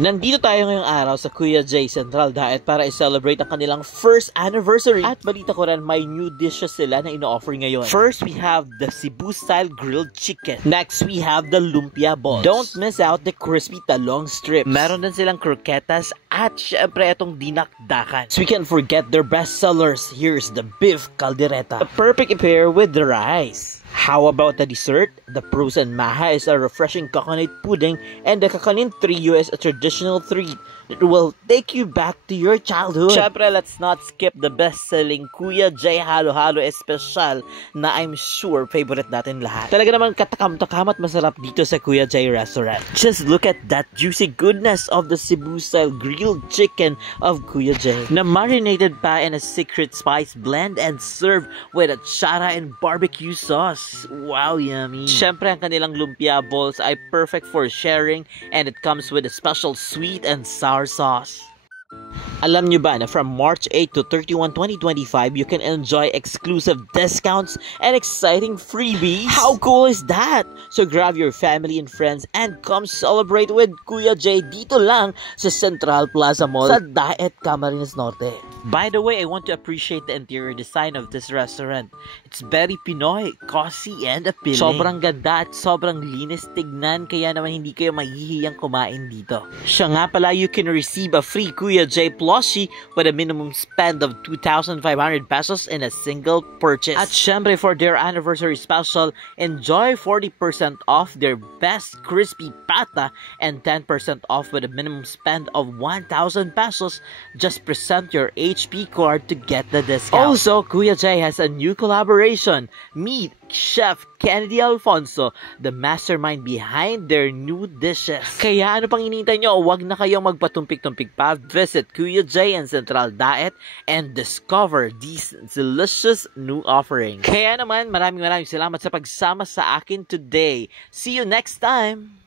Nandito tayo ngayong araw sa Kuya J Central Diet para i-celebrate ang kanilang first anniversary. At balita ko rin, may new dishes sila na ino-offer ngayon. First, we have the Cebu style grilled chicken. Next, we have the lumpia balls. Don't miss out the crispy talong strips. Meron din silang croquetas at syempre itong dinakdakan. So we can't forget their best sellers. Here's the beef caldereta. A perfect pair with the rice. How about the dessert? The frozen maha is a refreshing coconut pudding, and the kakanin trio is a traditional treat that will take you back to your childhood. Syempre, let's not skip the best-selling Kuya J Halo-Halo Espesyal na I'm sure favorite natin lahat. Talaga naman katakam-takam at masarap dito sa Kuya J Restaurant. Just look at that juicy goodness of the Cebu-style grilled chicken of Kuya J na marinated pa in a secret spice blend and served with a chara and barbecue sauce. Wow, yummy! Syempre, ang kanilang lumpia balls ay perfect for sharing and it comes with a special sweet and sour sauce. Alam nyo ba na from March 8 to 31, 2025, you can enjoy exclusive discounts and exciting freebies? How cool is that? So grab your family and friends and come celebrate with Kuya J dito lang sa Central Plaza Mall sa Daet, Camarines Norte. By the way, I want to appreciate the interior design of this restaurant. It's very Pinoy, cozy, and appealing. Sobrang ganda at sobrang linis tignan, kaya naman hindi kayo mahihiyang kumain dito. Siya nga pala, you can receive a free Kuya J plushie with a minimum spend of 2,500 pesos in a single purchase. At syempre, for their anniversary special, enjoy 40% off their best crispy pata and 10% off with a minimum spend of 1,000 pesos. Just present your HP card to get the discount. Also, Kuya J has a new collaboration. Meet Chef Kennedy Alfonso, the mastermind behind their new dishes. Kaya ano pang hinihintay nyo? Huwag na kayong magpatumpik-tumpik pa. Visit Kuya J and Central Diet and discover these delicious new offerings. Kaya naman, maraming salamat sa pagsama sa akin today. See you next time!